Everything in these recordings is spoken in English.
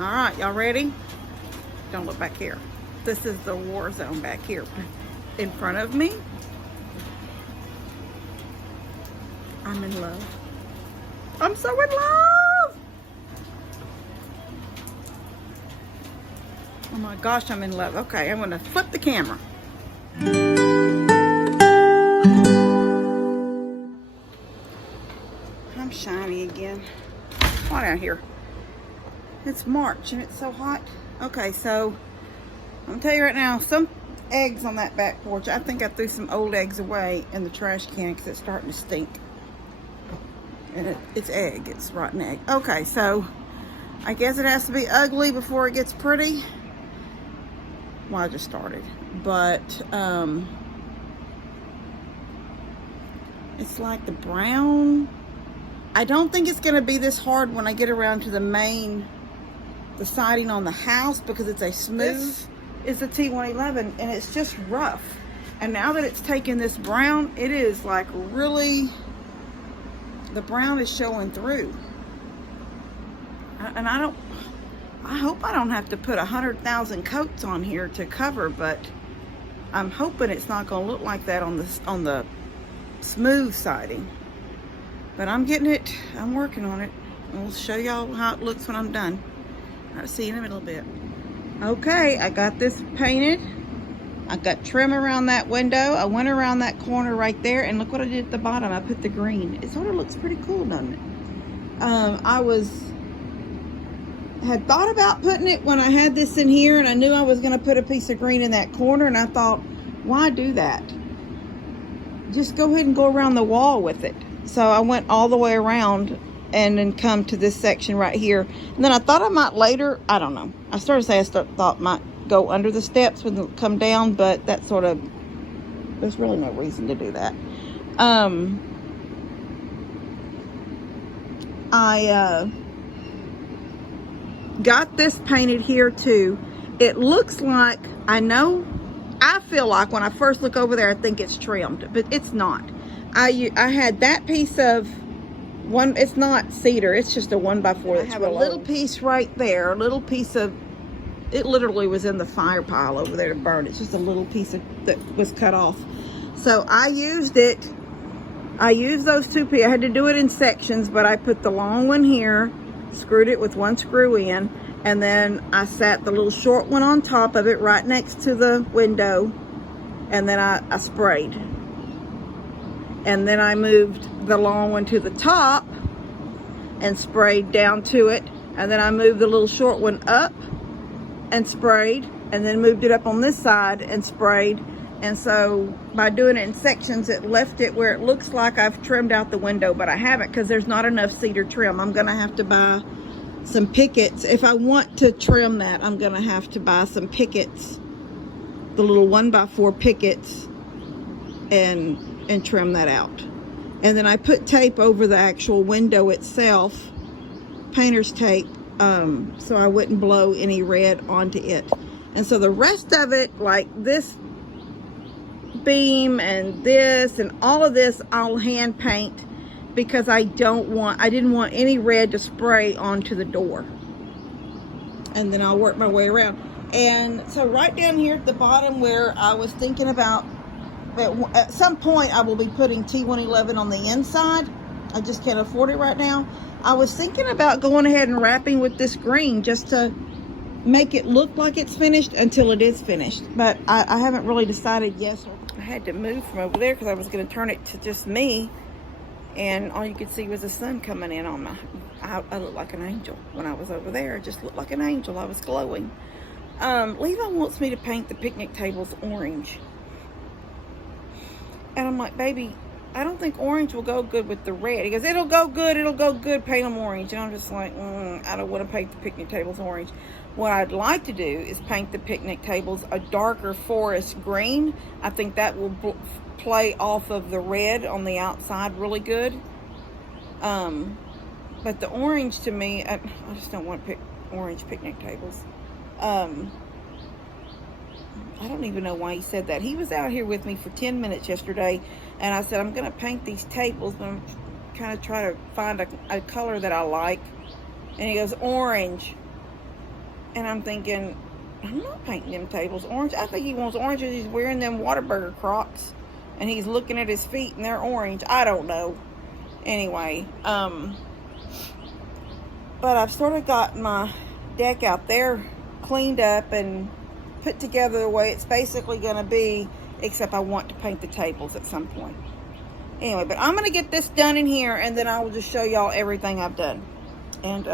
All right, y'all ready? Don't look back here. This is the war zone back here. In front of me, I'm in love. I'm so in love. Oh my gosh, I'm in love. Okay, I'm gonna flip the camera. I'm shiny again. Hot out here. It's March and it's so hot. Okay, so I'm gonna tell you right now, some eggs on that back porch. I think I threw some old eggs away in the trash can because it's starting to stink. And it's egg, it's rotten egg. Okay, so I guess it has to be ugly before it gets pretty. Well, I just started, but it's like the brown. I don't think it's gonna be this hard when I get around to the siding on the house, because it's a smooth. Is a T111 and it's just rough. And now that it's taken this brown, it is like really, the brown is showing through. And I hope I don't have to put 100,000 coats on here to cover, but I'm hoping it's not gonna look like that on the smooth siding. But I'm getting it, I'm working on it. I'll show y'all how it looks when I'm done. I'll see you in a little bit. Okay, I got this painted. I got trim around that window. I went around that corner right there, and look what I did at the bottom. I put the green. It sort of looks pretty cool, doesn't it? I had thought about putting it when I had this in here, and I knew I was going to put a piece of green in that corner, and I thought, why do that? Just go ahead and go around the wall with it. So I went all the way around and then come to this section right here. And then I thought I might later, I don't know. I started to say thought might go under the steps when they come down, but that sort of, there's really no reason to do that. I got this painted here too. It looks like, I feel like when I first look over there, I think it's trimmed, but it's not. I had that piece of one, it's not cedar, it's just a 1x4. I have a little piece right there, a little piece of, it literally was in the fire pile over there to burn. It's just a little piece that was cut off. So I used those two pieces. I had to do it in sections, but I put the long one here, screwed it with one screw in, and then I sat the little short one on top of it right next to the window, and then I sprayed. And then I moved the long one to the top and sprayed down to it. And then I moved the little short one up and sprayed, and then moved it up on this side and sprayed. And so by doing it in sections, it left it where it looks like I've trimmed out the window, but I haven't, because there's not enough cedar trim. I'm gonna have to buy some pickets. If I want to trim that, I'm gonna have to buy some pickets, the little 1x4 pickets, and trim that out. And then I put tape over the actual window itself, painter's tape, so I wouldn't blow any red onto it. And so the rest of it, like this beam and this and all of this, I'll hand paint, because I didn't want any red to spray onto the door. And then I'll work my way around. And so right down here at the bottom, where I was thinking about, at some point I will be putting T111 on the inside. I just can't afford it right now. I was thinking about going ahead and wrapping with this green, just to make it look like it's finished until it is finished. But I haven't really decided yes. I had to move from over there because I was going to turn it to just me, and all you could see was the sun coming in on I looked like an angel when I was over there. I just looked like an angel. I was glowing. Levi wants me to paint the picnic tables orange. And I'm like, baby, I don't think orange will go good with the red. He goes, it'll go good, paint them orange. And I'm just like, I don't want to paint the picnic tables orange. What I'd like to do is paint the picnic tables a darker forest green. I think that will play off of the red on the outside really good. But the orange, to me, I just don't want to pick orange picnic tables. I don't even know why he said that. He was out here with me for 10 minutes yesterday, and I said, I'm going to paint these tables, but I'm kind of trying to find a color that I like. And he goes, orange. And I'm thinking, I'm not painting them tables orange. I think he wants oranges. He's wearing them Whataburger Crocs. And he's looking at his feet and they're orange. I don't know. Anyway, but I've sort of got my deck out there cleaned up and put together the way it's basically going to be, except I want to paint the tables at some point. Anyway, but I'm going to get this done in here, and then I will just show y'all everything I've done. And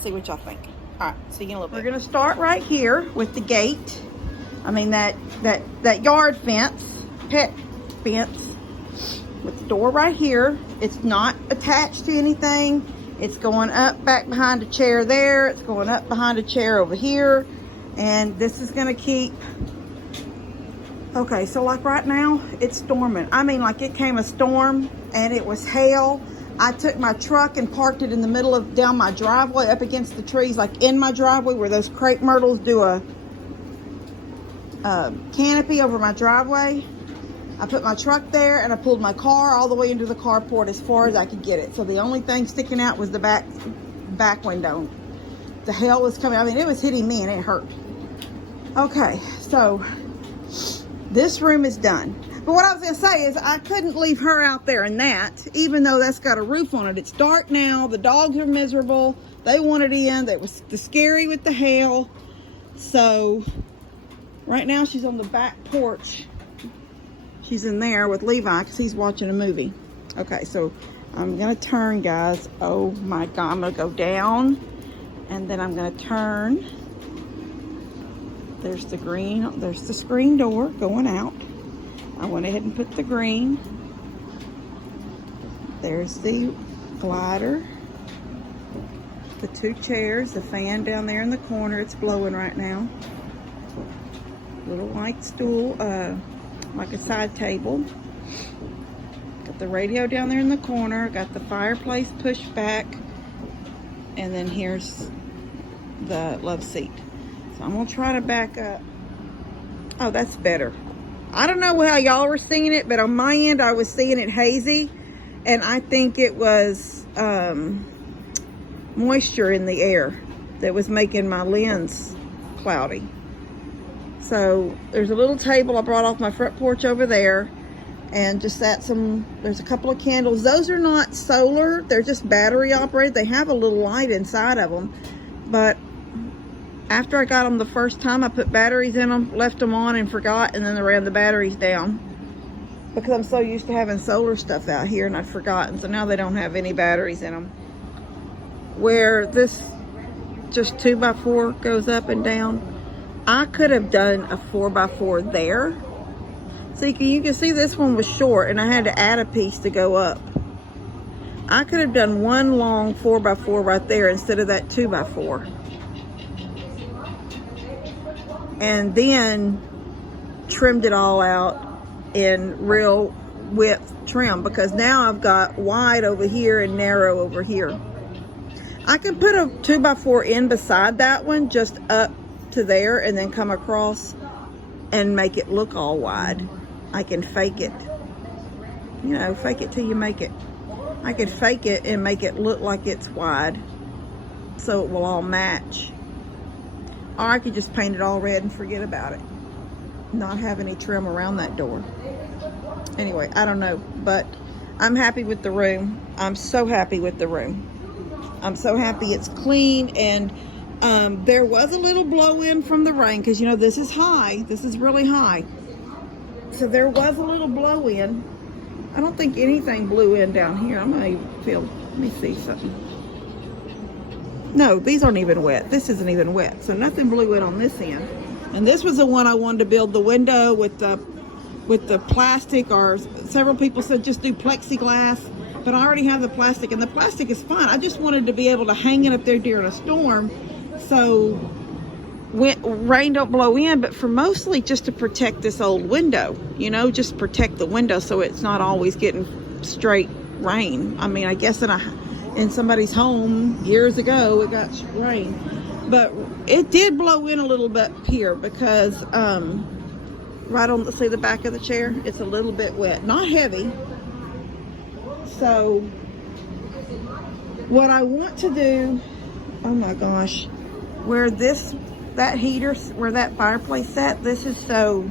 see what y'all think. All right, see you in a little bit. We're going to start right here with the gate. I mean, that yard fence, pet fence, with the door right here. It's not attached to anything. It's going up back behind a chair there. It's going up behind a chair over here. And this is going to keep... Okay, so like right now, it's storming. I mean, like it came a storm and it was hail. I took my truck and parked it in the middle of, down my driveway up against the trees, like in my driveway where those crepe myrtles do a canopy over my driveway. I put my truck there and I pulled my car all the way into the carport as far as I could get it. So the only thing sticking out was the back window. The hail was coming. I mean, it was hitting me and it hurt. Okay, so this room is done. But what I was going to say is I couldn't leave her out there in that, even though that's got a roof on it. It's dark now. The dogs are miserable. They wanted in. It was scary with the hail. So right now she's on the back porch. She's in there with Levi because he's watching a movie. Okay, so I'm going to turn, guys. Oh my God. I'm going to go down and then I'm going to turn. There's the green. There's the screen door going out. I went ahead and put the green. There's the glider. The two chairs. The fan down there in the corner. It's blowing right now. Little white stool. Like a side table. Got the radio down there in the corner. Got the fireplace pushed back. And then here's the love seat. So I'm going to try to back up. Oh, that's better. I don't know how y'all were seeing it, but on my end I was seeing it hazy. And I think it was moisture in the air that was making my lens cloudy. So there's a little table I brought off my front porch over there, and just there's a couple of candles. Those are not solar, they're just battery operated. They have a little light inside of them, but after I got them the first time, I put batteries in them, left them on and forgot, and then I ran the batteries down because I'm so used to having solar stuff out here and I'd forgotten. So now they don't have any batteries in them. Where this just 2x4 goes up and down, I could have done a 4x4 there. So you can see this one was short and I had to add a piece to go up. I could have done one long 4x4 right there instead of that 2x4. And then trimmed it all out in real width trim, because now I've got wide over here and narrow over here. I can put a 2x4 in beside that one, just up to there, and then come across and make it look all wide. I can fake it. You know, fake it till you make it. I could fake it and make it look like it's wide so it will all match. Or I could just paint it all red and forget about it. Not have any trim around that door. Anyway, I don't know, but I'm happy with the room. I'm so happy with the room. I'm so happy it's clean, and there was a little blow in from the rain because, you know, this is high. This is really high. So there was a little blow in. I don't think anything blew in down here. I'm going to feel, let me see something. No, these aren't even wet. This isn't even wet. So nothing blew in on this end. And this was the one I wanted to build the window with the plastic, or several people said just do plexiglass. But I already have the plastic, and the plastic is fine. I just wanted to be able to hang it up there during a storm so rain don't blow in, but for mostly just to protect this old window, you know, just protect the window so it's not always getting straight rain. I mean, I guess in somebody's home years ago it got rain, but it did blow in a little bit here because right on the back of the chair, it's a little bit wet, not heavy. So what I want to do, oh my gosh, where that heater, where that fireplace sat, this is so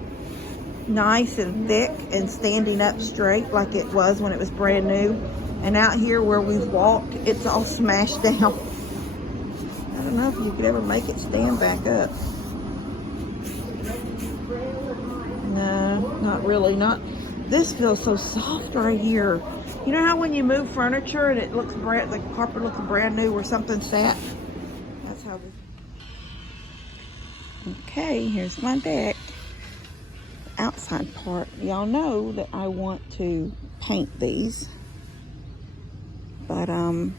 nice and thick and standing up straight like it was when it was brand new. And out here where we've walked, it's all smashed down. I don't know if you could ever make it stand back up. No, not really. This feels so soft right here. You know how when you move furniture and it looks the carpet looks brand new where something sat? That's how this. Okay, here's my deck. Outside part. Y'all know that I want to paint these. But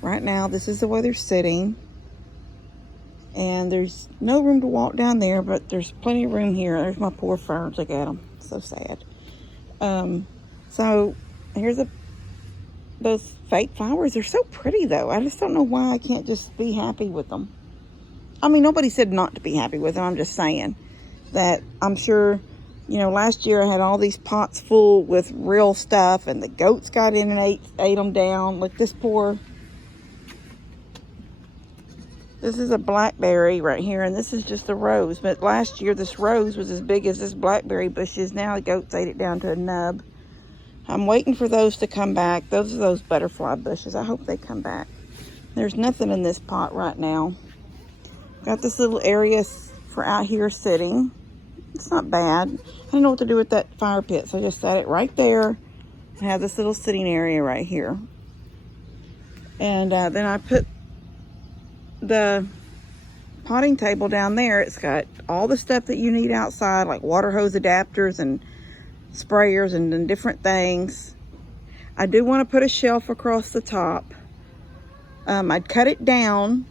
right now this is the way they're sitting. And there's no room to walk down there, but there's plenty of room here. There's my poor ferns. Look at them. So sad. So here's those fake flowers. They're so pretty though. I just don't know why I can't just be happy with them. I mean, nobody said not to be happy with them. I'm just saying that I'm sure, you know, last year I had all these pots full with real stuff and the goats got in and ate them down. Look, this is a blackberry right here, and this is just a rose. But last year this rose was as big as this blackberry bush is now. The goats ate it down to a nub. I'm waiting for those to come back. Those are those butterfly bushes. I hope they come back. There's nothing in this pot right now. Got this little area for out here sitting. It's not bad. I don't know what to do with that fire pit, so I just set it right there. I have this little sitting area right here. And then I put the potting table down there. It's got all the stuff that you need outside, like water hose adapters and sprayers and different things. I do want to put a shelf across the top. I'd cut it down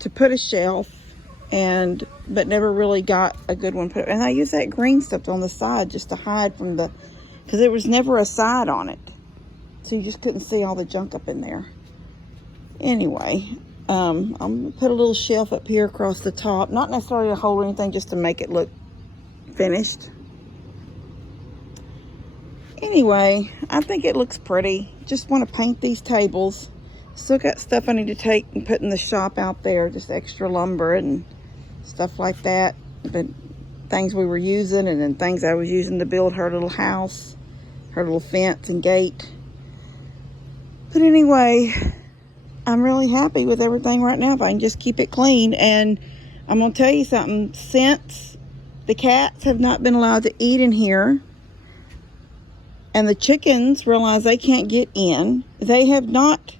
to put a shelf, but never really got a good one put. And I use that green stuff on the side just to hide from because there was never a side on it, so you just couldn't see all the junk up in there. Anyway, I'm gonna put a little shelf up here across the top, not necessarily to hold anything, just to make it look finished. Anyway, I think it looks pretty. Just want to paint these tables. Still got stuff I need to take and put in the shop out there, just extra lumber and stuff like that. But things we were using, and then things I was using to build her little house, her little fence and gate. But anyway, I'm really happy with everything right now. If I can just keep it clean. And I'm going to tell you something. Since the cats have not been allowed to eat in here, and the chickens realize they can't get in, they have not,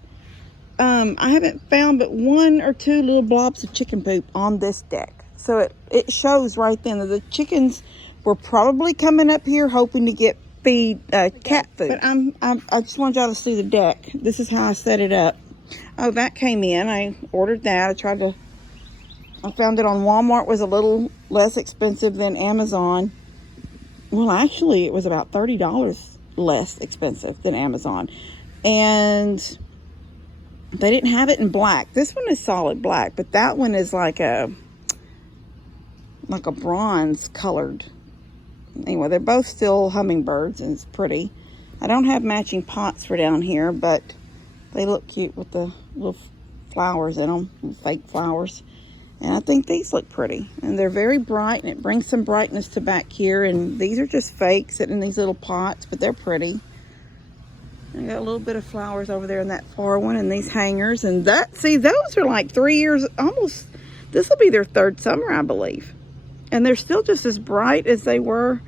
I haven't found but 1 or 2 little blobs of chicken poop on this deck. So it shows right then that the chickens were probably coming up here hoping to feed cat food. But I just want y'all to see the deck. This is how I set it up. Oh, that came in. I ordered that. I found it on Walmart. Was a little less expensive than Amazon. Well, actually, it was about $30 less expensive than Amazon. And they didn't have it in black. This one is solid black, but that one is like a bronze colored. Anyway, they're both still hummingbirds, and it's pretty. I don't have matching pots for down here, but they look cute with the little flowers in them, fake flowers. And I think these look pretty. And they're very bright, and it brings some brightness to back here. And these are just fake sitting in these little pots, but they're pretty. I got a little bit of flowers over there in that far one, and these hangers. And see, those are like 3 years, almost, this will be their 3rd summer, I believe. And they're still just as bright as they were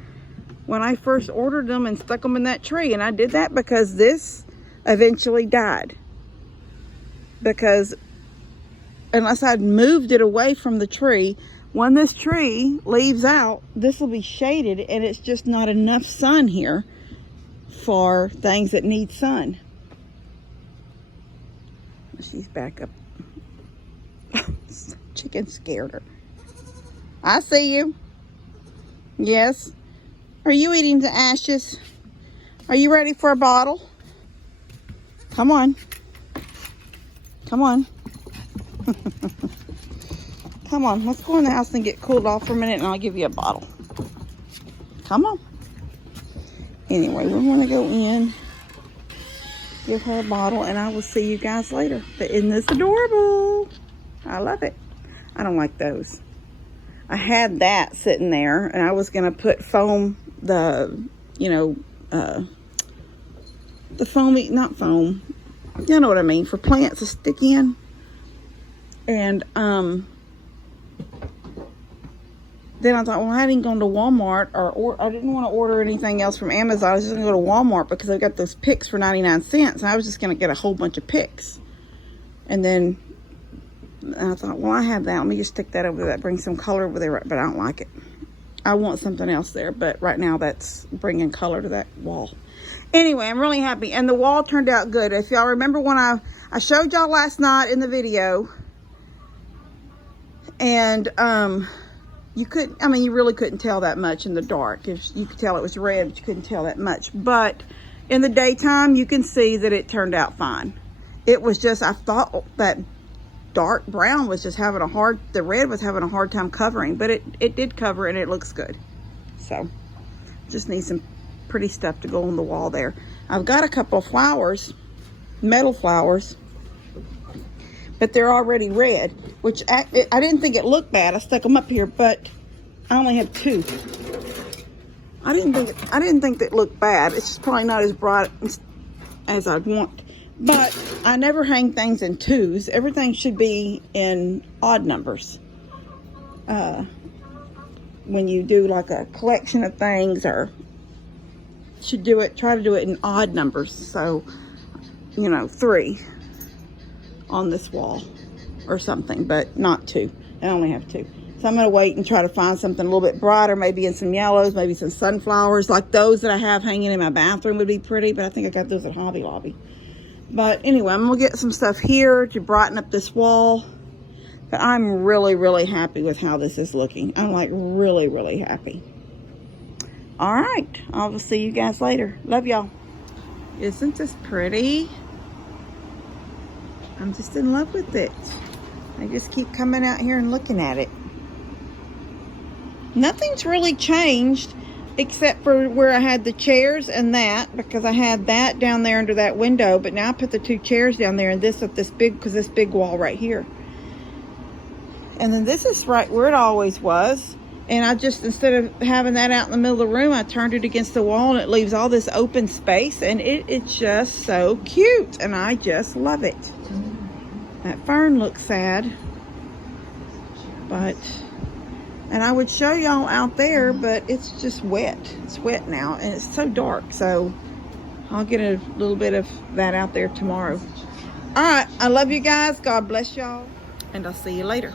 when I first ordered them and stuck them in that tree. And I did that because this eventually died. Because unless I'd moved it away from the tree, when this tree leaves out, this will be shaded, and it's just not enough sun here for things that need sun. She's back up. Chicken scared her. I see you. Yes. Are you eating the ashes? Are you ready for a bottle? Come on. Come on. Come on, let's go in the house and get cooled off for a minute, and I'll give you a bottle. Come on. Anyway, we're going to go in, give her a bottle, and I will see you guys later. But isn't this adorable? I love it. I don't like those. I had that sitting there, and I was going to put foam, the foamy, not foam, you know what I mean, for plants to stick in. And then I thought, well, I hadn't gone to Walmart, or I didn't want to order anything else from Amazon. I was just going to go to Walmart because I've got those picks for 99 cents. And I was just going to get a whole bunch of picks. And then I thought, well, I have that. Let me just stick that over there. Bring some color over there, but I don't like it. I want something else there, but right now that's bringing color to that wall. Anyway, I'm really happy. And the wall turned out good. If y'all remember when I showed y'all last night in the video, and you couldn't, I mean, you really couldn't tell that much in the dark. If you could tell it was red, but you couldn't tell that much. But in the daytime, you can see that it turned out fine. It was just, I thought that dark brown was just having the red was having a hard time covering, but it did cover and it looks good. So just need some pretty stuff to go on the wall there. I've got a couple of flowers, metal flowers, but they're already red, which I didn't think it looked bad. I stuck them up here, but I only have 2. I didn't think that looked bad. It's just probably not as bright as I'd want. But I never hang things in 2s. Everything should be in odd numbers. When you do like a collection of things, or try to do it in odd numbers. So, 3 on this wall or something, but not 2. I only have 2. So I'm going to wait and try to find something a little bit brighter, maybe in some yellows, maybe some sunflowers, like those that I have hanging in my bathroom would be pretty, but I think I got those at Hobby Lobby. But anyway, I'm going to get some stuff here to brighten up this wall. But I'm really, really happy with how this is looking. I'm like really, really happy. All right. I will see you guys later. Love y'all. Isn't this pretty? I'm just in love with it. I just keep coming out here and looking at it. Nothing's really changed except for where I had the chairs and that, because I had that down there under that window, but now I put the 2 chairs down there and this up this big wall right here. And then this is right where it always was. And I just, instead of having that out in the middle of the room, I turned it against the wall, and it leaves all this open space, and it's just so cute, and I just love it. That fern looks sad, and I would show y'all out there, but it's just wet. It's wet now, and it's so dark, so I'll get a little bit of that out there tomorrow. All right, I love you guys. God bless y'all, and I'll see you later.